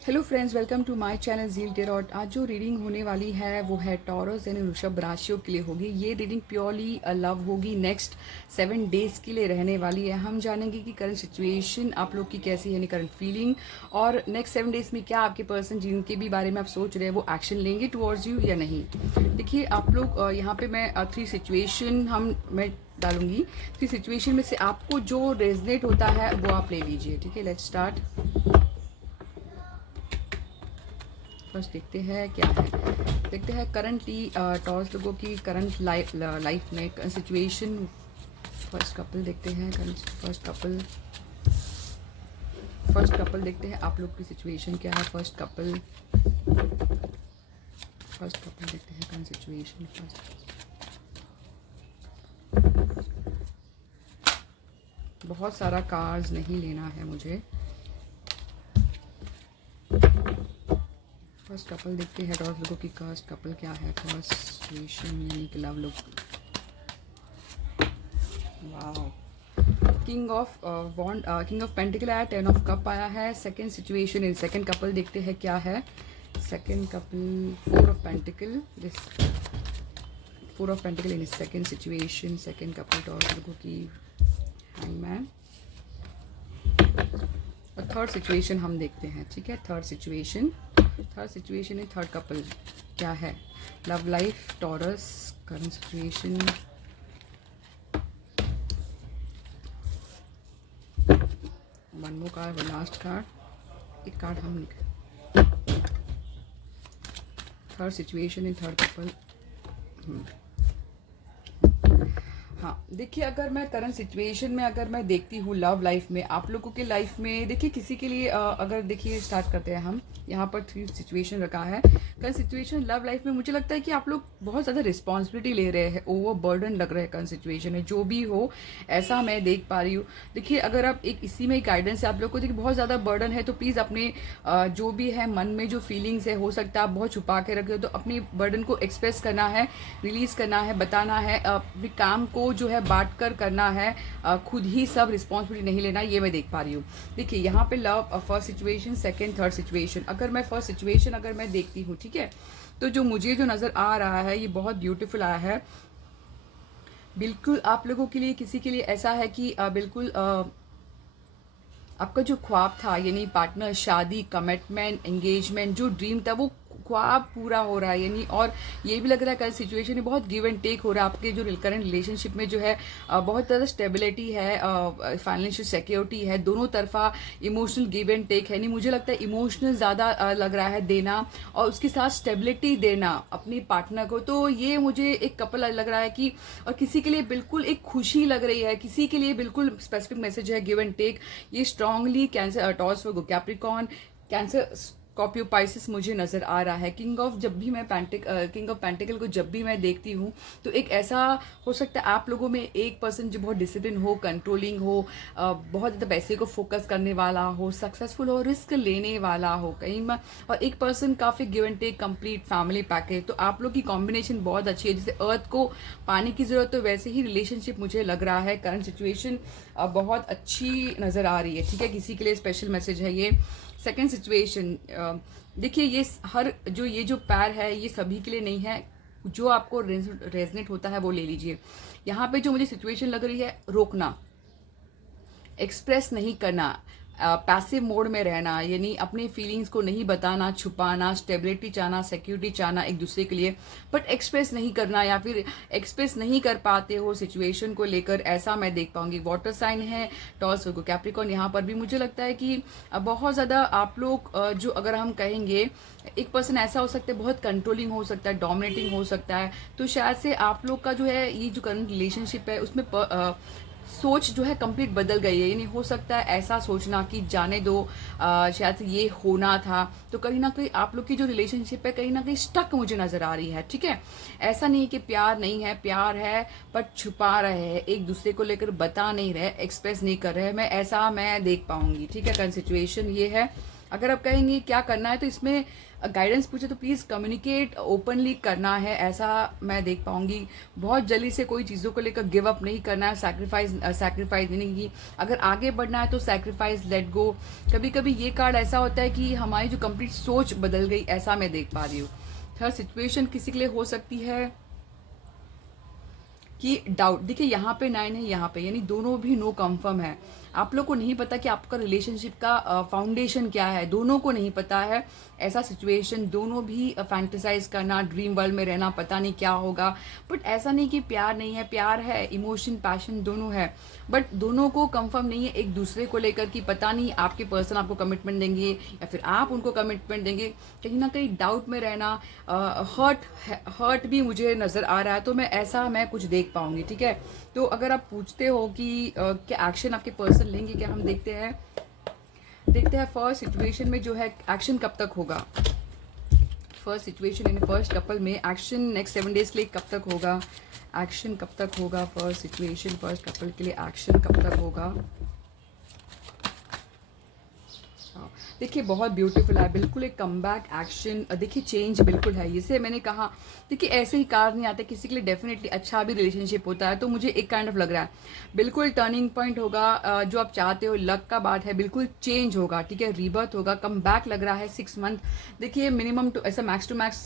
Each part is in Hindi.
Hello friends, welcome to my channel Zeal Tarot. आज जो रीडिंग होने वाली है वो है टॉरस यानी वृषभ राशियों के लिए होगी। ये रीडिंग प्योरली लव होगी, नेक्स्ट 7 डेज के लिए रहने वाली है। हम जानेंगे कि करंट सिचुएशन आप लोग की कैसी है, यानी करंट फीलिंग, और नेक्स्ट 7 डेज में क्या आपके पर्सन जिनके भी बारे में आप सोच रहे हैं वो एक्शन लेंगे टुवर्ड्स यू या नहीं। देखिए आप लोग यहाँ पे मैं 3 सिचुएशन मैं डालूंगी। 3 सिचुएशन में से आपको जो रेजनेट होता है वो आप ले लीजिए। ठीक है, लेट्स स्टार्ट। फर्स्ट देखते हैं क्या है। देखते हैं करंटली टॉर्स लोगों की करंट लाइफ में सिचुएशन। फर्स्ट कपल देखते हैं, फर्स्ट कपल देखते हैं आप लोग की सिचुएशन क्या है। फर्स्ट कपल देखते हैं करंट सिचुएशन। बहुत सारा कार्ड्स नहीं लेना है मुझे। फर्स्ट कपल देखते हैं टॉर्स लोगों की फर्स्ट कपल क्या है। फर्स्ट सिचुएशन यानी कि लव लोग। वाओ, किंग ऑफ पेंटिकल आया, 10 ऑफ कप आया है। Second situation in second couple देखते हैं क्या है। Second couple 4 of pentacle, this 4 of pentacle in second situation. Second couple torques लोगों की हैंगमैन। और थर्ड सिचुएशन हम देखते हैं। ठीक है, third situation in third couple क्या है। Love life taurus current situation. One more card, one last card, एक कार्ड हम निकाल। Third situation in third couple. हाँ, देखिए अगर मैं करंट सिचुएशन में अगर मैं देखती हूँ लव लाइफ में, आप लोगों के लाइफ में, देखिए किसी के लिए अगर देखिए स्टार्ट करते हैं हम। यहाँ पर 3 सिचुएशन रखा है। करंट सिचुएशन लव लाइफ में मुझे लगता है कि आप लोग बहुत ज़्यादा रिस्पॉन्सिबिलिटी ले रहे हैं, ओवर बर्डन लग रहा है करंट सिचुएशन में, जो भी हो ऐसा मैं देख पा रही हूँ। देखिए अगर आप एक इसी में गाइडेंस है आप लोग को, देखिए बहुत ज़्यादा बर्डन है तो प्लीज़ अपने जो भी है मन में जो फीलिंग्स है, हो सकता है आप बहुत छुपा के रखे हो, तो अपनी बर्डन को एक्सप्रेस करना है, रिलीज करना है, बताना है, अपने काम को जो है बांट कर करना है। खुद ही सब रिस्पॉन्सिबिलिटी नहीं लेना, ये मैं देख पा रही हूँ। देखिए यहाँ पे love first situation, second, third situation. अगर मैं फर्स्ट सिचुएशन अगर मैं देखती हूँ, ठीक है, तो जो मुझे जो नज़र आ रहा है ये बहुत ब्यूटीफुल आया है। बिल्कुल आप लोगों के लिए, किसी के लिए ऐसा है कि बिल्कुल आपका जो ख्वाब था यानी पार्टनर, शादी, कमिटमेंट, एंगेजमेंट, जो ड्रीम था वो ख्वाब पूरा हो रहा है यानी। और ये भी लग रहा है कल सिचुएशन में बहुत गिव एंड टेक हो रहा है आपके जो करंट रिलेशनशिप में, जो है बहुत ज़्यादा स्टेबिलिटी है, फाइनेंशियल सिक्योरिटी है, दोनों तरफा इमोशनल गिव एंड टेक है। नहीं, मुझे लगता है इमोशनल ज़्यादा लग रहा है देना, और उसके साथ स्टेबिलिटी देना अपनी पार्टनर को। तो ये मुझे एक कपल लग रहा है कि, और किसी के लिए बिल्कुल एक खुशी लग रही है, किसी के लिए बिल्कुल स्पेसिफिक मैसेज है, गिव एंड टेक। ये strongly cancer, toss, Capricorn, cancer, Scorpio, Pisces मुझे नजर आ रहा है। किंग ऑफ पेंटिकल को जब भी मैं देखती हूँ तो एक ऐसा हो सकता है आप लोगों में एक पर्सन जो बहुत डिसिप्लिन हो, कंट्रोलिंग हो, बहुत ज़्यादा पैसे को फोकस करने वाला हो, सक्सेसफुल हो, रिस्क लेने वाला हो कहीं में, और एक पर्सन काफ़ी give and take, complete family package. तो आप लोग की कॉम्बिनेशन बहुत अच्छी है। जैसे अर्थ को पानी की जरूरत है वैसे ही रिलेशनशिप मुझे लग रहा है। करंट सिचुएशन बहुत अच्छी नज़र आ रही है। ठीक है, किसी के लिए स्पेशल मैसेज है ये। सेकेंड सिचुएशन देखिए, ये जो पैर है ये सभी के लिए नहीं है, जो आपको रेजनेट होता है वो ले लीजिए। यहाँ पे जो मुझे सिचुएशन लग रही है, रोकना, एक्सप्रेस नहीं करना, पैसिव मोड में रहना, यानी अपनी फीलिंग्स को नहीं बताना, छुपाना, स्टेबिलिटी चाहना, सिक्योरिटी चाहना एक दूसरे के लिए, बट एक्सप्रेस नहीं करना, या फिर एक्सप्रेस नहीं कर पाते हो सिचुएशन को लेकर, ऐसा मैं देख पाऊंगी। वाटर साइन है, टॉस, कैप्रिकॉर्न। यहाँ पर भी मुझे लगता है कि बहुत ज़्यादा आप लोग जो अगर हम कहेंगे, एक पर्सन ऐसा हो सकता है बहुत कंट्रोलिंग हो सकता है, डोमिनेटिंग हो सकता है। तो शायद से आप लोग का जो है ये जो करंट रिलेशनशिप है उसमें सोच जो है कंप्लीट बदल गई है। यानी हो सकता है ऐसा सोचना कि जाने दो, शायद से ये होना था। तो कहीं ना कहीं आप लोग की जो रिलेशनशिप है कहीं ना कहीं स्टक मुझे नजर आ रही है। ठीक है, ऐसा नहीं कि प्यार नहीं है, प्यार है, बट छुपा रहे हैं, एक दूसरे को लेकर बता नहीं रहे, एक्सप्रेस नहीं कर रहे, मैं ऐसा मैं देख पाऊंगी। ठीक है, कंसिचुएशन ये है। अगर आप कहेंगे क्या करना है, तो इसमें गाइडेंस पूछे तो प्लीज़ कम्युनिकेट ओपनली करना है, ऐसा मैं देख पाऊंगी। बहुत जल्दी से कोई चीज़ों को लेकर गिव अप नहीं करना है, सैक्रिफाइस नहीं की। अगर आगे बढ़ना है तो सैक्रिफाइस, लेट गो। कभी कभी ये कार्ड ऐसा होता है कि हमारी जो कंप्लीट सोच बदल गई, ऐसा मैं देख पा रही हूँ। हर सिचुएशन किसी के लिए हो सकती है कि डाउट। देखिए यहाँ पे 9 है, यहाँ पे, यानी दोनों भी नो कंफर्म है। आप लोग को नहीं पता कि आपका रिलेशनशिप का फाउंडेशन क्या है, दोनों को नहीं पता है। ऐसा सिचुएशन, दोनों भी फैंटेसाइज करना, ड्रीम वर्ल्ड में रहना, पता नहीं क्या होगा। बट ऐसा नहीं कि प्यार नहीं है, प्यार है, इमोशन, पैशन दोनों है। बट दोनों को कंफर्म नहीं है एक दूसरे को लेकर कि पता नहीं आपके पर्सन आपको कमिटमेंट देंगे या फिर आप उनको कमिटमेंट देंगे। कहीं ना कहीं डाउट में रहना, हर्ट भी मुझे नजर आ रहा है, तो मैं कुछ देख पाऊंगी। ठीक है, तो अगर आप पूछते हो कि क्या एक्शन आपके पर्सन लेंगे, क्या, हम देखते हैं फर्स्ट सिचुएशन में जो है एक्शन कब तक होगा। First situation in first couple में एक्शन नेक्स्ट 7 डेज के लिए कब तक होगा, एक्शन कब तक होगा। फर्स्ट सिचुएशन फर्स्ट कपल के लिए एक्शन कब तक होगा। देखिए बहुत ब्यूटीफुल है, बिल्कुल एक कमबैक एक्शन। देखिए चेंज बिल्कुल है, इसे मैंने कहा। देखिए ऐसे ही कार्ड नहीं आते, किसी के लिए डेफिनेटली अच्छा भी रिलेशनशिप होता है, तो मुझे एक काइंड ऑफ लग रहा है बिल्कुल टर्निंग पॉइंट होगा। जो आप चाहते हो, लक का बात है, बिल्कुल चेंज होगा। ठीक है, रीबर्थ होगा, कम बैक लग रहा है 6 मंथ। देखिए मिनिमम टू ऐसा मैक्स टू मैक्स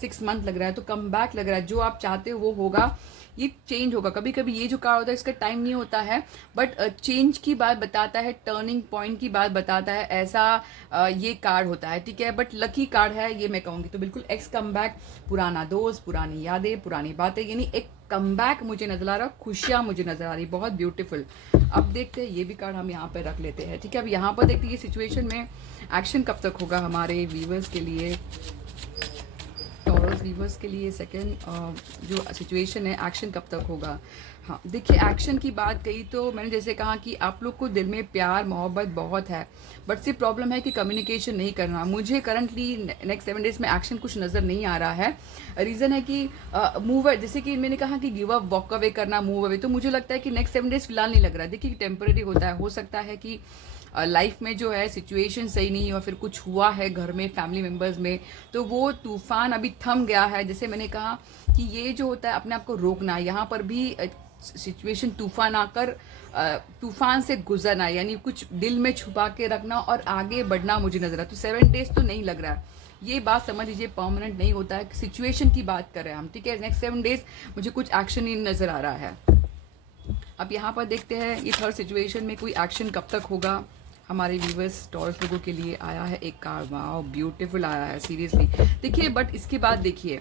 6 मंथ लग रहा है, तो कम बैक लग रहा है। जो आप चाहते हो वो होगा, ये चेंज होगा। कभी कभी ये जो कार्ड होता है इसका टाइम नहीं होता है, बट चेंज की बात बताता है, टर्निंग पॉइंट की बात बताता है, ऐसा ये कार्ड होता है। ठीक है, बट लकी कार्ड है ये मैं कहूंगी। तो बिल्कुल एक्स कम बैक, पुराना दोस्त, पुरानी यादें, पुरानी बातें, यानी एक कम बैक मुझे नजर आ रहा, खुशियां मुझे नजर आ रही, बहुत ब्यूटीफुल। अब देखते हैं, ये भी कार्ड हम यहाँ पे रख लेते हैं। ठीक है, अब यहाँ पर देखते हैं ये सिचुएशन में एक्शन कब तक होगा हमारे व्यूवर्स के लिए, टॉरस व्यूवर्स के लिए। सेकंड जो सिचुएशन है, एक्शन कब तक होगा। हाँ देखिए, एक्शन की बात कही तो मैंने जैसे कहा कि आप लोग को दिल में प्यार मोहब्बत बहुत है, बट सिर्फ प्रॉब्लम है कि कम्युनिकेशन नहीं करना। मुझे करंटली नेक्स्ट 7 डेज में एक्शन कुछ नज़र नहीं आ रहा है। रीज़न है कि मूव, जैसे कि मैंने कहा कि गिव अप, वॉक अवे करना, मूव अवे, तो मुझे लगता है कि नेक्स्ट 7 डेज फिलहाल नहीं लग रहा है। देखिए टेम्पररी होता है, हो सकता है कि लाइफ में जो है सिचुएशन सही नहीं और फिर कुछ हुआ है घर में, फैमिली मेंबर्स में, तो वो तूफान अभी थम गया है। जैसे मैंने कहा कि ये जो होता है अपने आप को रोकना, यहाँ पर भी सिचुएशन तूफान आकर तूफान से गुजरना, यानी कुछ दिल में छुपा के रखना और आगे बढ़ना मुझे नजर आता। तो 7 डेज तो नहीं लग रहा है, ये बात समझ लीजिए, परमानेंट नहीं होता है। सिचुएशन की बात कर रहे हैं हम। ठीक है, नेक्स्ट 7 डेज मुझे कुछ एक्शन ही नजर आ रहा है। अब यहाँ पर देखते हैं ये थर्ड सिचुएशन में कोई एक्शन कब तक होगा। हमारे व्यूवर्स टॉरस लोगों के लिए आया है एक कार्ड, वाओ ब्यूटीफुल आया है सीरियसली। देखिए बट इसके बाद देखिए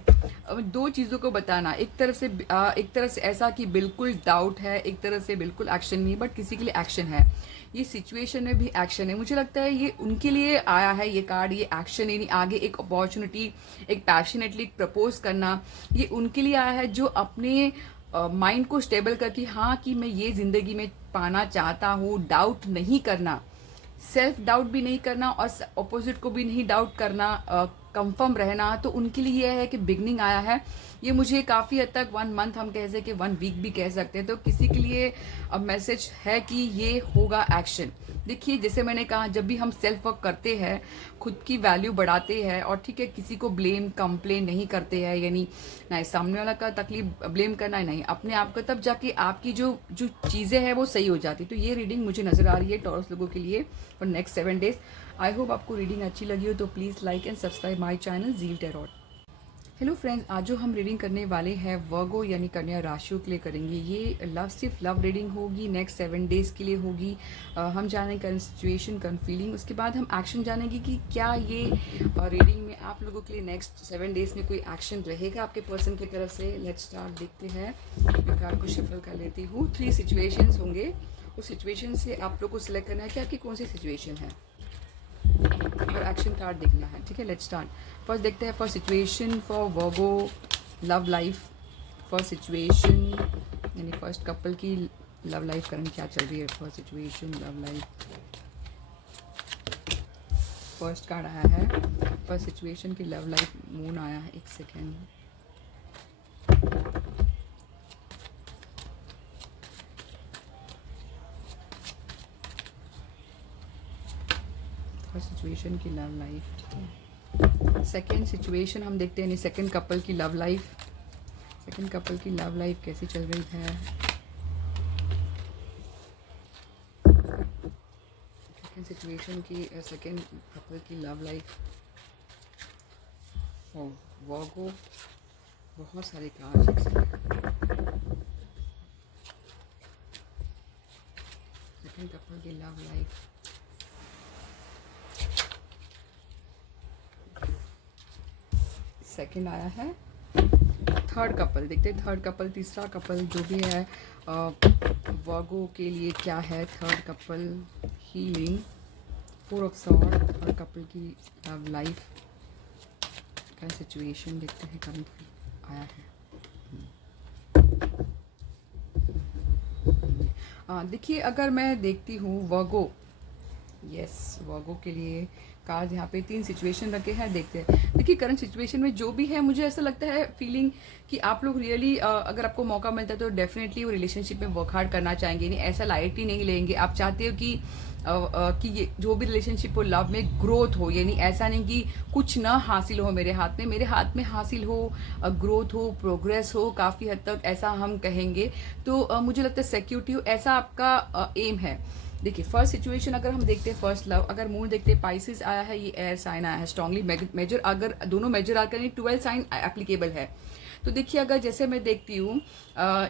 दो चीज़ों को बताना, एक तरफ से ऐसा कि बिल्कुल डाउट है, एक तरफ से बिल्कुल एक्शन नहीं, बट किसी के लिए एक्शन है। ये सिचुएशन में भी एक्शन है, मुझे लगता है ये उनके लिए आया है ये कार्ड, ये एक्शन, यानी आगे एक अपॉर्चुनिटी, एक पैशनेटली प्रपोज करना, ये उनके लिए आया है जो अपने माइंड को स्टेबल करके, हाँ कि मैं ये जिंदगी में पाना चाहता हूँ। डाउट नहीं करना, सेल्फ डाउट भी नहीं करना और अपोजिट को भी नहीं डाउट करना, कंफर्म रहना, तो उनके लिए यह है कि बिगनिंग आया है। ये मुझे काफ़ी हद तक 1 मंथ हम कह सकते, 1 वीक भी कह सकते हैं। तो किसी के लिए अब मैसेज है कि ये होगा एक्शन। देखिए जैसे मैंने कहा, जब भी हम सेल्फ वर्क करते हैं, खुद की वैल्यू बढ़ाते हैं, और ठीक है किसी को ब्लेम कंप्लेन नहीं करते हैं, यानी ना सामने वाला का तकलीफ ब्लेम करना है, नहीं अपने आप को, तब जाके आपकी जो जो चीज़ें हैं वो सही हो जाती। तो ये रीडिंग मुझे नज़र आ रही है टॉरस लोगों के लिए for next 7 days. I hope आपको रीडिंग अच्छी लगी हो, तो please like and subscribe my channel zeal tarot. Hello friends, आज जो हम रीडिंग करने वाले हैं वर्गो यानी कन्या राशियों के लिए करेंगे। ये सिर्फ लव रीडिंग होगी, नेक्स्ट 7 डेज के लिए होगी। हम जानेंगे करंट सिचुएशन, करंट फीलिंग, उसके बाद हम एक्शन जानेंगे कि क्या ये रीडिंग में आप लोगों के लिए नेक्स्ट 7 डेज में कोई एक्शन रहेगा आपके पर्सन की तरफ से। लेट्स स्टार्ट, देखते हैं। मैं कार्ड को शफल कर लेती हूँ। 3 सिचुएशंस होंगे, उस सिचुएशन से आप लोग को सिलेक्ट करना है कि आपकी कौन सी सिचुएशन है और एक्शन कार्ड देखना है। ठीक है, लेट्स स्टार्ट। फर्स्ट देखते हैं first situation for Virgo love life. First situation यानी फर्स्ट कपल की लव लाइफ करंट क्या चल रही है। First situation love life, first card आया है फर्स्ट सिचुएशन की लव लाइफ, मून आया है। एक सेकेंड, फर्स्ट सिचुएशन की लव लाइफ, ठीक है। सेकेंड सिचुएशन हम देखते हैं, सेकेंड कपल की लव लाइफ, सेकेंड कपल की लव लाइफ कैसी चल रही है। सेकेंड सिचुएशन की सेकेंड कपल की लव लाइफ, वर्गो, बहुत सारे कार्ड एक साथ। सेकेंड कपल की लव लाइफ, सेकेंड आया है। थर्ड कपल देखते हैं, थर्ड कपल, तीसरा कपल जो भी है वर्गो के लिए क्या है। Third couple healing, four of sword, third couple की लव लाइफ का सिचुएशन देखते हैं कभी आया है। देखिए अगर मैं देखती हूँ वर्गो, यस वर्गो के लिए कार्ड यहाँ पे 3 सिचुएशन रखे हैं, देखते हैं। देखिए करंट सिचुएशन में जो भी है, मुझे ऐसा लगता है फीलिंग कि आप लोग रियली अगर आपको मौका मिलता है तो डेफिनेटली वो रिलेशनशिप में वर्क हार्ड करना चाहेंगे, नहीं ऐसा लाइटली नहीं लेंगे। आप चाहते हो कि ये जो भी रिलेशनशिप हो लव में ग्रोथ हो, यानी ऐसा नहीं कि कुछ ना हासिल हो मेरे हाथ में हासिल हो, ग्रोथ हो, प्रोग्रेस हो, काफ़ी हद तक ऐसा हम कहेंगे। तो मुझे लगता है सिक्योरिटी हो, ऐसा आपका एम है। देखिए फर्स्ट सिचुएशन अगर हम देखते हैं, फर्स्ट लव, अगर मून देखते हैं पाइसिस आया है, ये एयर साइन आया है, स्ट्रांगली मेजर, अगर दोनों मेजर आकर 12 साइन एप्लीकेबल है। तो देखिए अगर जैसे मैं देखती हूँ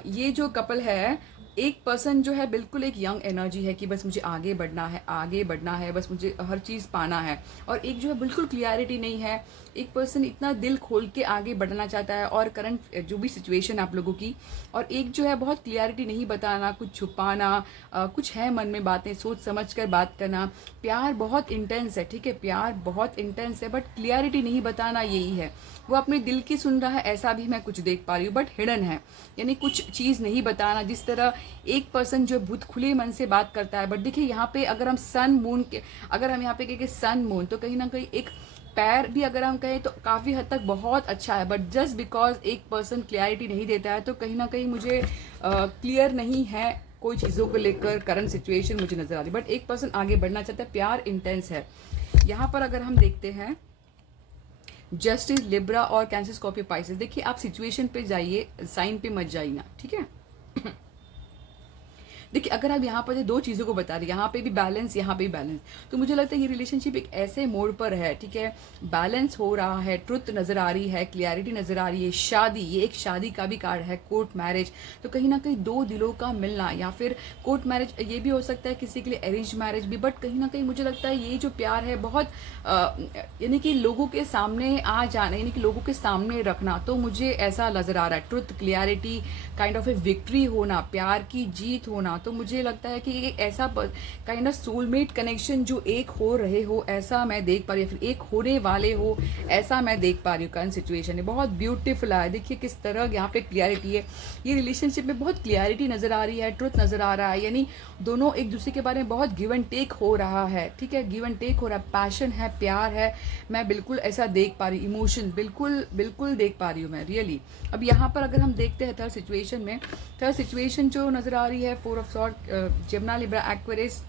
ये जो कपल है, एक पर्सन जो है बिल्कुल एक यंग एनर्जी है कि बस मुझे आगे बढ़ना है, बस मुझे हर चीज़ पाना है। और एक जो है बिल्कुल क्लियरिटी नहीं है, एक पर्सन इतना दिल खोल के आगे बढ़ना चाहता है और करंट जो भी सिचुएशन आप लोगों की, और एक जो है बहुत क्लियरिटी नहीं बताना, कुछ छुपाना, कुछ है मन में बातें, सोच समझ कर बात करना। प्यार बहुत इंटेंस है, ठीक है, प्यार बहुत इंटेंस है, बट क्लियरिटी नहीं बताना, यही है। वो अपने दिल की सुन रहा है, ऐसा भी मैं कुछ देख पा रही हूँ, बट हिडन है, यानी कुछ चीज़ नहीं बताना। जिस तरह एक पर्सन जो बहुत खुले मन से बात करता है, बट देखिए यहाँ पे अगर हम सन मून के, अगर हम यहाँ पे कहें सन मून, तो कहीं ना कहीं एक पैर भी अगर हम कहें तो काफ़ी हद तक बहुत अच्छा है, बट जस्ट बिकॉज एक पर्सन क्लियरिटी नहीं देता है, तो कहीं ना कहीं मुझे क्लियर नहीं है कोई चीज़ों को लेकर करंट सिचुएशन मुझे नजर आ रही। बट एक पर्सन आगे बढ़ना चाहता है, प्यार इंटेंस है। यहाँ पर अगर हम देखते हैं जस्टिस, लिब्रा और कैंसर, स्कॉर्पियो, पाइसेस, देखिए आप सिचुएशन पे जाइए, साइन पे मत जाइए ना, ठीक है। देखिए अगर आप यहाँ पर 2 चीज़ों को बता रहे हैं, यहाँ पे भी बैलेंस, यहाँ पे भी बैलेंस, तो मुझे लगता है ये रिलेशनशिप एक ऐसे मोड़ पर है, ठीक है, बैलेंस हो रहा है, ट्रुथ नजर आ रही है, क्लियरिटी नजर आ रही है, शादी, ये एक शादी का भी कार्ड है, कोर्ट मैरिज, तो कहीं ना कहीं 2 दिलों का मिलना, या फिर कोर्ट मैरिज, ये भी हो सकता है किसी के लिए अरेंज मैरिज भी, बट कहीं ना कहीं मुझे लगता है ये जो प्यार है बहुत यानी कि लोगों के सामने आ जाना, यानी कि लोगों के सामने रखना, तो मुझे ऐसा नजर आ रहा है, truth, clarity, kind of A victory होना, प्यार की जीत होना। तो मुझे लगता है कि ये ऐसा काइंड ऑफ सोलमेट कनेक्शन जो एक हो रहे हो, ऐसा मैं देख पा रही हूँ, फिर एक होने वाले हो, ऐसा मैं देख पा रही हूँ। करंट सिचुएशन है बहुत ब्यूटीफुल है, देखिए किस तरह यहाँ पे क्लियरिटी है, ये रिलेशनशिप में बहुत क्लियरिटी नजर आ रही है, ट्रुथ नजर आ रहा है, यानी दोनों एक दूसरे के बारे में बहुत गिव एंड टेक हो रहा है, ठीक है, गिव एंड टेक हो रहा है, पैशन है, प्यार है, मैं बिल्कुल ऐसा देख पा रही हूँ, इमोशन बिल्कुल बिल्कुल देख पा रही हूँ मैं रियली। अब यहाँ पर अगर हम देखते हैं थर्ड सिचुएशन में, थर्ड सिचुएशन जो नजर आ रही है, 4 of sword, Gemini, Libra, Aquarius,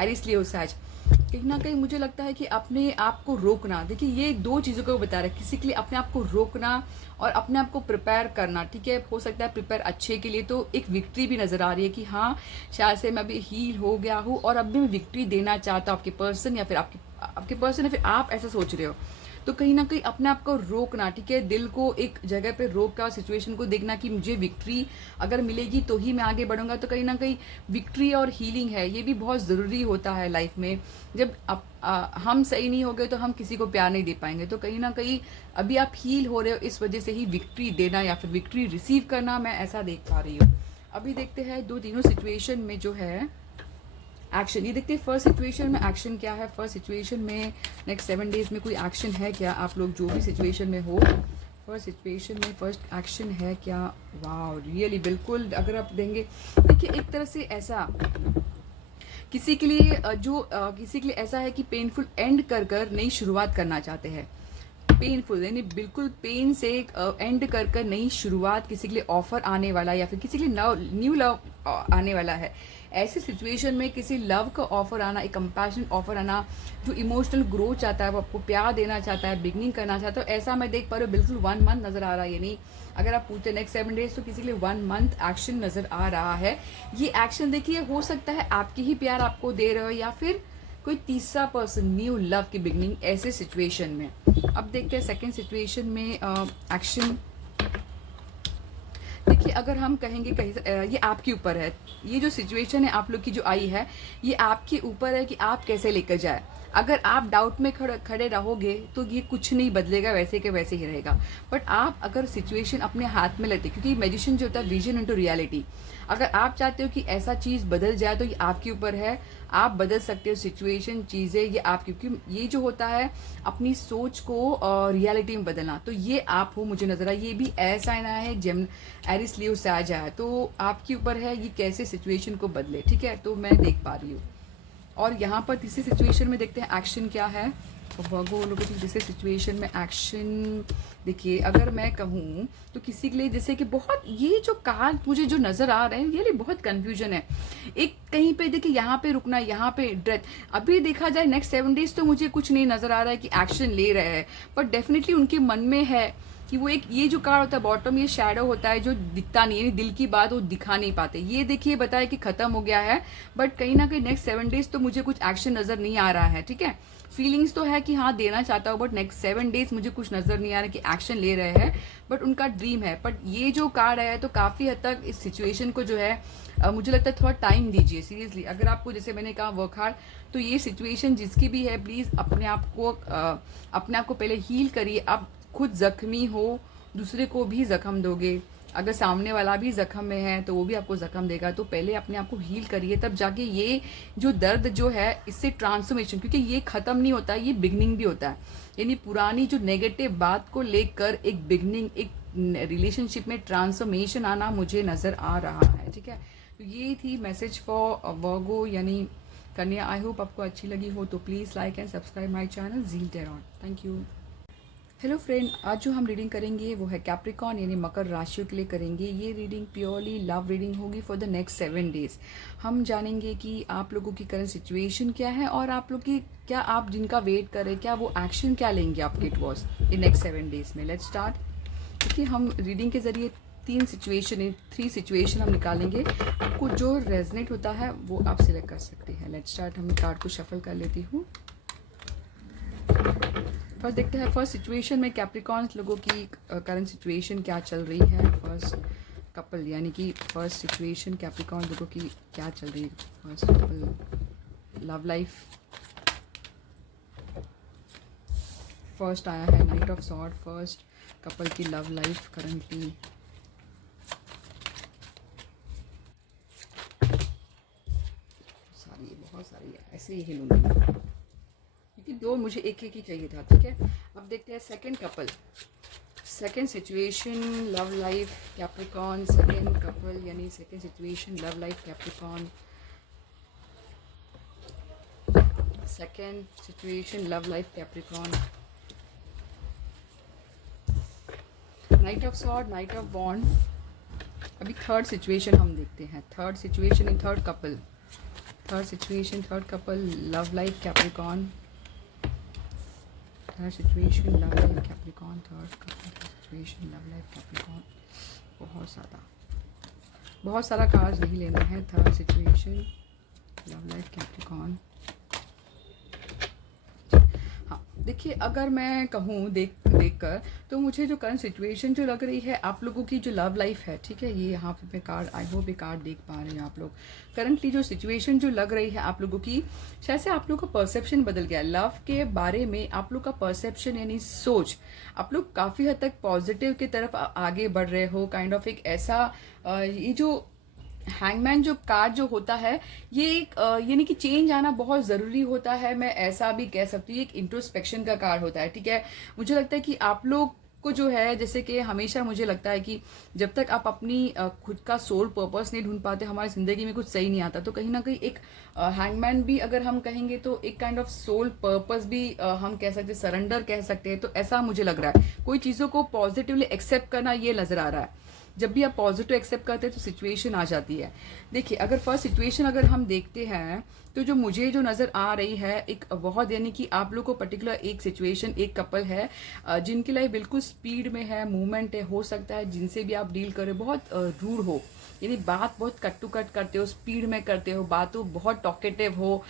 Aries, Leo, Sag, कहीं ना कहीं मुझे लगता है कि अपने आप को रोकना। देखिए ये 2 चीज़ों को बता रहा है, किसी के लिए अपने आप को रोकना और अपने आप को प्रिपेयर करना, ठीक है, हो सकता है प्रिपेयर अच्छे के लिए, तो एक विक्ट्री भी नजर आ रही है कि हाँ शायद से मैं अभी हील हो गया हूँ और अब भी मैं विक्ट्री देना चाहता हूँ आपके पर्सन, या फिर आपके पर्सन, या फिर आप ऐसा सोच रहे हो, तो कहीं ना कहीं अपने आप को रोकना, ठीक है, दिल को एक जगह पे रोक कर सिचुएशन को देखना कि मुझे विक्ट्री अगर मिलेगी तो ही मैं आगे बढ़ूंगा। तो कहीं ना कहीं विक्ट्री और हीलिंग है, ये भी बहुत ज़रूरी होता है लाइफ में। जब हम सही नहीं हो गए तो हम किसी को प्यार नहीं दे पाएंगे, तो कहीं ना कहीं अभी आप हील हो रहे हो, इस वजह से ही विक्ट्री देना या फिर विक्ट्री रिसीव करना, मैं ऐसा देख पा रही हूँ। अभी देखते हैं तीनों सिचुएशन में जो है एक्शन, ये देखते हैं फर्स्ट सिचुएशन में एक्शन क्या है, फर्स्ट सिचुएशन में नेक्स्ट 7 डेज में कोई एक्शन है क्या, आप लोग जो भी सिचुएशन में हो, फर्स्ट सिचुएशन में फर्स्ट एक्शन है क्या। वाह रियली बिल्कुल अगर आप देंगे, देखिए एक तरह से ऐसा किसी के लिए किसी के लिए ऐसा है कि पेनफुल एंड कर नई शुरुआत करना चाहते हैं, पेनफुल, यानी बिल्कुल पेन से एंड कर कर नई शुरुआत किसी के लिए ऑफर आने वाला है, या फिर किसी के लिए न्यू लव आने वाला है। ऐसी सिचुएशन में किसी लव का ऑफर आना, एक कंपैशन ऑफर आना, जो इमोशनल ग्रोथ चाहता है, वो आपको प्यार देना चाहता है, बिगनिंग करना चाहता है, तो ऐसा मैं देख पा रही हूँ। बिल्कुल 1 मंथ नजर आ रहा है, यानी अगर आप पूछते नेक्स्ट 7 डेज, तो किसी के लिए 1 मंथ एक्शन नजर आ रहा है। ये एक्शन देखिए, हो सकता है आपकी ही प्यार आपको दे रहे हो, या फिर कोई तीसरा पर्सन, न्यू लव की बिगनिंग ऐसे सिचुएशन में। अब देखते हैं सेकेंड सिचुएशन में एक्शन। देखिए, अगर हम कहेंगे ये आपके ऊपर है, ये जो सिचुएशन है आप लोग की जो आई है, ये आपके ऊपर है कि आप कैसे लेकर जाए। अगर आप डाउट में खड़े रहोगे तो ये कुछ नहीं बदलेगा, वैसे के वैसे ही रहेगा। बट आप अगर सिचुएशन अपने हाथ में लेते, क्योंकि मैजिशियन जो होता है विजन इनटू रियलिटी, अगर आप चाहते हो कि ऐसा चीज़ बदल जाए तो ये आपके ऊपर है, आप बदल सकते हो सिचुएशन, चीज़ें, ये आप, क्योंकि ये जो होता है अपनी सोच को रियलिटी में बदलना, तो ये आप हो, मुझे नजर आया। ये भी ऐसा आना है जेम एरिस लियो से आ जाए, तो आपके ऊपर है ये कैसे सिचुएशन को बदले, ठीक है, तो मैं देख पा रही हूँ। और यहाँ पर तीसरी सिचुएशन में देखते हैं एक्शन क्या है। वर्गो लोगों की तीसरी सिचुएशन में एक्शन देखिए, अगर मैं कहूँ तो किसी के लिए जैसे कि बहुत, ये जो कार्ड मुझे जो नज़र आ रहे हैं ये बहुत कन्फ्यूजन है। एक कहीं पे देखिए, यहाँ पे रुकना, यहाँ पे डेथ। अभी देखा जाए नेक्स्ट 7 डेज तो मुझे कुछ नहीं नज़र आ रहा है कि एक्शन ले रहे हैं, बट डेफिनेटली उनके मन में है कि वो एक, ये जो कार्ड होता है बॉटम, ये शैडो होता है जो दिखता नहीं है, दिल की बात वो दिखा नहीं पाते। ये देखिए बताए कि खत्म हो गया है, बट कहीं ना कहीं नेक्स्ट 7 डेज तो मुझे कुछ एक्शन नजर नहीं आ रहा है, ठीक है। फीलिंग्स तो है कि हाँ देना चाहता हूँ, बट नेक्स्ट 7 डेज मुझे कुछ नजर नहीं आ रहा कि एक्शन ले रहे हैं, बट उनका ड्रीम है। बट ये जो कार्ड आया है तो काफी हद तक इस सिचुएशन को जो है मुझे लगता है थोड़ा टाइम दीजिए, सीरियसली। अगर आपको, जैसे मैंने कहा, वर्क हार्ड, तो ये सिचुएशन जिसकी भी है, प्लीज अपने आप को पहले हील करिए। आप खुद जख्मी हो, दूसरे को भी जख्म दोगे, अगर सामने वाला भी जख्म में है तो वो भी आपको जख्म देगा। तो पहले अपने आप को हील करिए, तब जाके ये जो दर्द जो है इससे ट्रांसफॉर्मेशन, क्योंकि ये खत्म नहीं होता, ये बिगनिंग भी होता है। यानी पुरानी जो नेगेटिव बात को लेकर एक बिगनिंग, एक रिलेशनशिप में ट्रांसफॉर्मेशन आना मुझे नजर आ रहा है, ठीक है। तो ये थी मैसेज फॉर वर्गो यानी कन्या। आई होप आपको अच्छी लगी हो, तो please like and subscribe my channel ज़ील टेरॉन। Thank you. हेलो फ्रेंड, आज जो हम रीडिंग करेंगे वो है कैप्रिकॉन यानी मकर राशियों के लिए करेंगे। ये रीडिंग प्योरली लव रीडिंग होगी फॉर द नेक्स्ट 7 डेज। हम जानेंगे कि आप लोगों की करंट सिचुएशन क्या है, और आप लोग की क्या, आप जिनका वेट करें, क्या वो एक्शन क्या लेंगे आपके टुवर्ड्स इन नेक्स्ट 7 डेज में। Let's start. देखिए, हम रीडिंग के जरिए 3 सिचुएशन हम निकालेंगे। आपको जो रेजनेट होता है वो आप सिलेक्ट कर सकते हैं। Let's start. हम कार्ड को शफल कर लेती हूँ। फर्स्ट देखते हैं फर्स्ट सिचुएशन में कैप्रिकॉन्स लोगों की करंट सिचुएशन क्या चल रही है। फर्स्ट कपल यानी कि फर्स्ट सिचुएशन कैप्रिकॉन लोगों की क्या चल रही है। First couple love life. First आया है night of sword. First couple की लव लाइफ करंटली। बहुत सारी है, ऐसे ही हिलूंगी क्योंकि 2 मुझे एक ही चाहिए था, ठीक है। अब देखते हैं second couple, second situation love life Capricorn. Second couple यानी second situation love life Capricorn. Second situation love life Capricorn. Knight of sword, knight of wand. अभी थर्ड सिचुएशन हम देखते हैं। Third situation in third couple. Third situation third couple love life Capricorn. Third situation love life Capricorn. Third couple situation love life Capricorn. बहुत सारा कार्ड नहीं लेना है। Third situation love life Capricorn. हाँ, देखिए, अगर मैं कहूँ देखकर तो मुझे जो करंट सिचुएशन जो लग रही है आप लोगों की जो लव लाइफ है, ठीक है, ये यहाँ पे मैं कार्ड, आई होप ये कार्ड देख पा रहे हैं आप लोग। करंटली जो सिचुएशन जो लग रही है आप लोगों की, शायद से आप लोग का परसेप्शन बदल गया लव के बारे में। आप लोग का परसेप्शन यानी सोच, आप लोग काफ़ी हद तक पॉजिटिव की तरफ आगे बढ़ रहे हो। काइंड ऑफ एक ऐसा ये जो हैंगमैन जो कार्ड जो होता है, ये एक यानी कि चेंज आना बहुत ज़रूरी होता है। मैं ऐसा भी कह सकती हूँ, एक इंट्रोस्पेक्शन का कार्ड होता है, ठीक है। मुझे लगता है कि आप लोग को जो है, जैसे कि हमेशा मुझे लगता है कि जब तक आप अपनी खुद का सोल पर्पस नहीं ढूंढ पाते, हमारी ज़िंदगी में कुछ सही नहीं आता। तो कहीं ना कहीं एक हैंगमैन भी अगर हम कहेंगे तो एक काइंड ऑफ सोल पर्पस भी हम कह सकते हैं, सरेंडर कह सकते हैं। तो ऐसा मुझे लग रहा है, कोई चीज़ों को पॉजिटिवली एक्सेप्ट करना, ये नज़र आ रहा है। जब भी आप पॉजिटिव एक्सेप्ट करते हैं तो सिचुएशन आ जाती है। देखिए, अगर फर्स्ट सिचुएशन अगर हम देखते हैं तो जो मुझे जो नज़र आ रही है एक बहुत, यानी कि आप लोग को पर्टिकुलर एक सिचुएशन, एक कपल है जिनकी लाइफ बिल्कुल स्पीड में है, मूवमेंट है, हो सकता है जिनसे भी आप डील करें बहुत रूड हो, यानी बात बहुत कट टू कट करते हो, स्पीड में करते हो, बातों बहुत टॉकेटिव हो,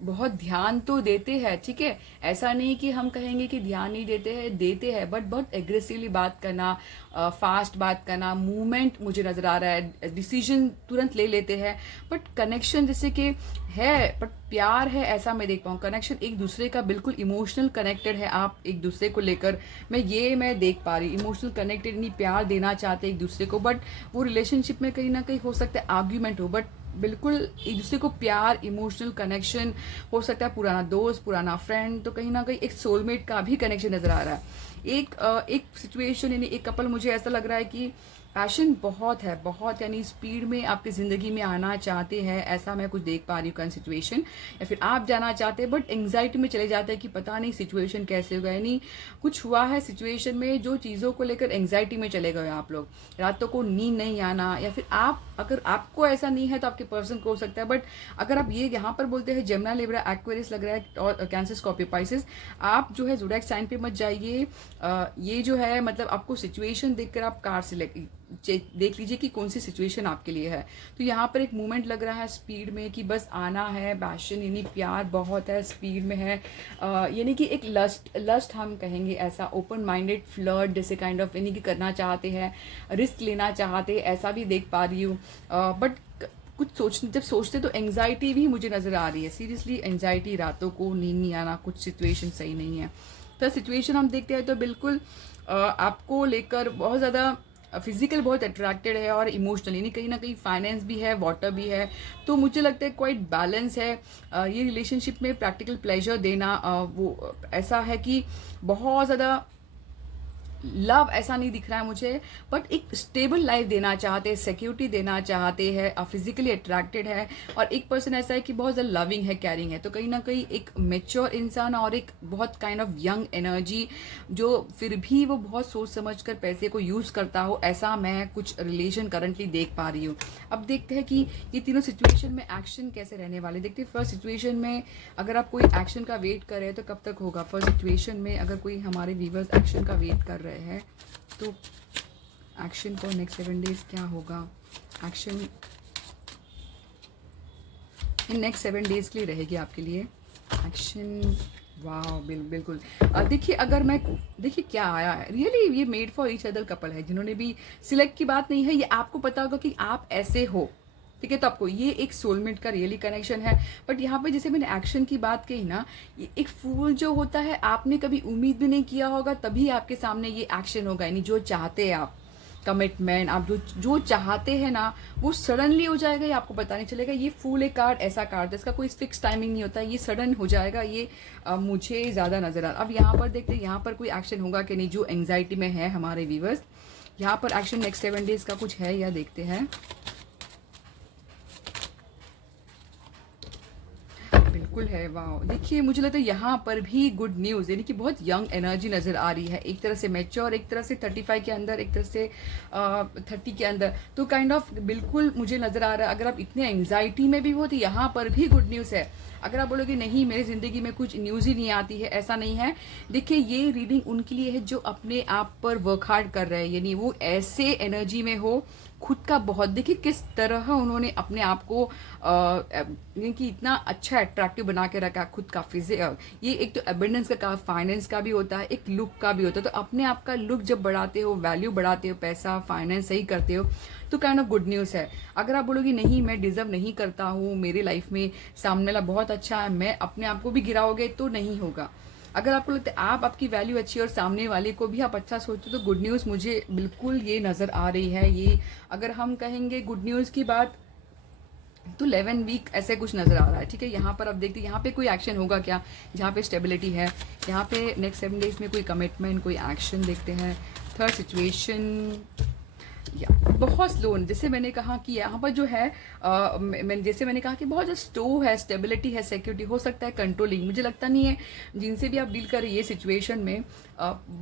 बहुत ध्यान तो देते हैं, ठीक है, ऐसा नहीं कि हम कहेंगे कि ध्यान नहीं देते हैं, बट बहुत एग्रेसिवली बात करना, फास्ट बात करना, मूवमेंट मुझे नजर आ रहा है, डिसीजन तुरंत ले लेते हैं, बट कनेक्शन जैसे कि है, बट प्यार है ऐसा मैं देख पाऊँ। कनेक्शन एक दूसरे का बिल्कुल इमोशनल कनेक्टेड है, आप एक दूसरे को लेकर, मैं देख पा रही, इमोशनल कनेक्टेड, नहीं प्यार देना चाहते एक दूसरे को, बट वो रिलेशनशिप में कहीं ना कहीं हो सकता है आर्ग्यूमेंट हो, बट बिल्कुल एक दूसरे को प्यार, इमोशनल कनेक्शन, हो सकता है पुराना दोस्त, पुराना फ्रेंड, तो कहीं ना कहीं एक सोलमेट का भी कनेक्शन नजर आ रहा है। एक सिचुएशन, यानी एक कपल, मुझे ऐसा लग रहा है कि पैशन बहुत है, बहुत, यानी स्पीड में आपकी ज़िंदगी में आना चाहते हैं, ऐसा मैं कुछ देख पा रही हूँ करंट सिचुएशन। या फिर आप जाना चाहते हैं बट एंग्जाइटी में चले जाते हैं कि पता नहीं सिचुएशन कैसे होगा, यानी कुछ हुआ है सिचुएशन में जो चीज़ों को लेकर एंग्जाइटी में चले गए आप लोग, रातों को नींद नहीं आना, या फिर आप, अगर आपको ऐसा नहीं है तो आपके पर्सन को हो सकता है, बट अगर आप ये यहाँ पर बोलते हैं जेमिनी, लिब्रा, एक्वेरियस लग रहा है, और कैंसर, स्कॉर्पियो, पाइसेस, आप जो है ज़ोडिएक साइन पे मत जाइए। ये जो है मतलब आपको सिचुएशन देखकर आप कार से देख लीजिए कि कौन सी सिचुएशन आपके लिए है। तो यहाँ पर एक मूवमेंट लग रहा है स्पीड में, कि बस आना है, पैशन, यानी प्यार बहुत है, स्पीड में है, यानी कि एक लस्ट हम कहेंगे ऐसा, ओपन माइंडेड फ्लर्ट जैसे काइंड ऑफ, यानी कि करना चाहते हैं, रिस्क लेना चाहते हैं, ऐसा भी देख पा रही हूँ। बट कुछ जब सोचते तो एंग्जाइटी भी मुझे नज़र आ रही है, सीरियसली एंग्जाइटी, रातों को नींद नहीं आना, कुछ सिचुएशन सही नहीं है। तो सिचुएशन हम देखते हैं तो बिल्कुल आपको लेकर बहुत ज़्यादा फिजिकल बहुत अट्रैक्टेड है, और इमोशनल, यानी कहीं ना कहीं फाइनेंस भी है, वाटर भी है, तो मुझे लगता है क्वाइट बैलेंस है। ये रिलेशनशिप में प्रैक्टिकल प्लेजर देना, वो ऐसा है कि बहुत ज़्यादा लव ऐसा नहीं दिख रहा है मुझे, बट एक स्टेबल लाइफ देना चाहते हैं, सिक्योरिटी देना चाहते हैं, फिजिकली अट्रैक्टेड है, और एक पर्सन ऐसा है कि बहुत ज़्यादा लविंग है, कैरिंग है। तो कहीं ना कहीं एक मेच्योर इंसान और एक बहुत काइंड ऑफ यंग एनर्जी, जो फिर भी वो बहुत सोच समझ कर पैसे को यूज़ करता हो, ऐसा मैं कुछ रिलेशन करंटली देख पा रही हूँ। अब देखते हैं कि ये तीनों सिचुएशन में एक्शन कैसे रहने वाले। देखते हैं फर्स्ट सिचुएशन में अगर आप कोई एक्शन का वेट कर रहे हैं तो कब तक होगा। फर्स्ट सिचुएशन में अगर कोई हमारे व्यूवर्स एक्शन का वेट कर रहे हैं तो एक्शन फॉर नेक्स्ट 7 डेज क्या होगा। एक्शन इन नेक्स्ट 7 डेज के लिए रहेगी आपके लिए एक्शन। वाह, बिल्कुल। देखिए, अगर मैं देखिए क्या आया है, रियली ये made for each other couple है, जिन्होंने भी सिलेक्ट की बात नहीं है, ये आपको पता होगा कि आप ऐसे हो, ठीक है, तो आपको ये एक सोलमेट का रियली कनेक्शन है। बट यहाँ पे जैसे मैंने एक्शन की बात कही ना, ये एक फूल जो होता है, आपने कभी उम्मीद भी नहीं किया होगा, तभी आपके सामने ये एक्शन होगा, यानी जो चाहते हैं आप, कमिटमेंट, आप जो चाहते हैं ना, वो सडनली हो जाएगा, ये आपको पता नहीं चलेगा। ये फूल एक कार्ड, ऐसा कार्ड जिसका कोई फिक्स टाइमिंग नहीं होता, ये सडन हो जाएगा, ये मुझे ज़्यादा नजर आ रहा। अब यहाँ पर देखते हैं यहाँ पर कोई एक्शन होगा कि नहीं, जो एंग्जाइटी में है हमारे व्यूवर्स, यहाँ पर एक्शन नेक्स्ट 7 डेज का कुछ है या देखते हैं। बिल्कुल है, वाह। देखिए, मुझे लगता है यहाँ पर भी गुड न्यूज़, यानी कि बहुत यंग एनर्जी नज़र आ रही है, एक तरह से मैच्योर, एक तरह से 35 के अंदर, एक तरह से 30 के अंदर, तो काइंड ऑफ बिल्कुल मुझे नज़र आ रहा है। अगर आप इतने एंग्जाइटी में भी हो तो यहाँ पर भी गुड न्यूज़ है। अगर आप बोलोगे नहीं मेरी ज़िंदगी में कुछ न्यूज़ ही नहीं आती है, ऐसा नहीं है। देखिए, ये रीडिंग उनके लिए है जो अपने आप पर वर्क हार्ड कर रहे हैं, यानी वो ऐसे एनर्जी में हो, खुद का बहुत, देखिए किस तरह उन्होंने अपने आप को कि इतना अच्छा अट्रैक्टिव बना के रखा, खुद का ये एक तो एबंडेंस का फाइनेंस का भी होता है, एक लुक का भी होता है। तो अपने आप का लुक जब बढ़ाते हो, वैल्यू बढ़ाते हो, पैसा फाइनेंस सही करते हो, तो काइंड ऑफ गुड न्यूज़ है। अगर आप बोलोगे नहीं मैं डिजर्व नहीं करता हूँ, मेरी लाइफ में सामने वाला बहुत अच्छा है, मैं अपने आप को भी गिराओगे तो नहीं होगा। अगर आपको लगता है आप आपकी वैल्यू अच्छी है और सामने वाले को भी आप अच्छा सोचते हो, तो गुड न्यूज़ मुझे बिल्कुल ये नज़र आ रही है। ये अगर हम कहेंगे गुड न्यूज़ की बात, तो 11 वीक ऐसे कुछ नजर आ रहा है, ठीक है। यहाँ पर अब देखते हैं यहाँ पे कोई एक्शन होगा क्या, जहाँ पे स्टेबिलिटी है। यहाँ पे नेक्स्ट 7 डेज में कोई कमिटमेंट, कोई एक्शन देखते हैं। थर्ड सिचुएशन या बहुत स्लो, जैसे मैंने कहा कि यहाँ पर जो है जैसे मैंने कहा कि बहुत जो स्लो है, स्टेबिलिटी है, सिक्योरिटी, हो सकता है कंट्रोलिंग। मुझे लगता नहीं है जिनसे भी आप डील कर रहे हैं ये सिचुएशन में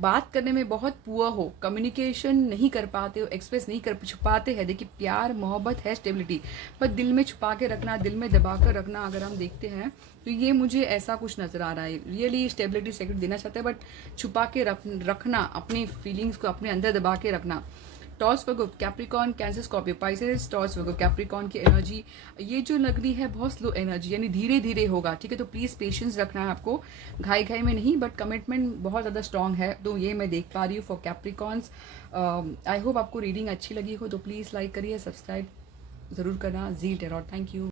बात करने में बहुत पुअर हो, कम्युनिकेशन नहीं कर पाते हो, एक्सप्रेस नहीं कर पाते हैं। देखिए प्यार मोहब्बत है, स्टेबिलिटी, पर दिल में छुपा के रखना, दिल में दबा कर रखना अगर हम देखते हैं तो ये मुझे ऐसा कुछ नजर आ रहा है। रियली स्टेबिलिटी सिक्योरिटी देना चाहते हैं बट छुपा के रखना, अपनी फीलिंग्स को अपने अंदर दबा के रखना। Taurus Virgo, Capricorn, Cancer, Scorpio, Pisces, Taurus Virgo, Capricorn की एनर्जी ये जो लग रही है बहुत स्लो एनर्जी, यानी धीरे धीरे होगा, ठीक है। तो प्लीज पेशेंस रखना है आपको, घाई घाई में नहीं, बट कमिटमेंट बहुत ज़्यादा स्ट्रांग है, तो ये मैं देख पा रही हूँ फॉर कैप्रिकॉन्स। आई होप आपको रीडिंग अच्छी लगी हो, तो प्लीज़ लाइक करिए, सब्सक्राइब ज़रूर करना। जी टेरॉट, थैंक यू।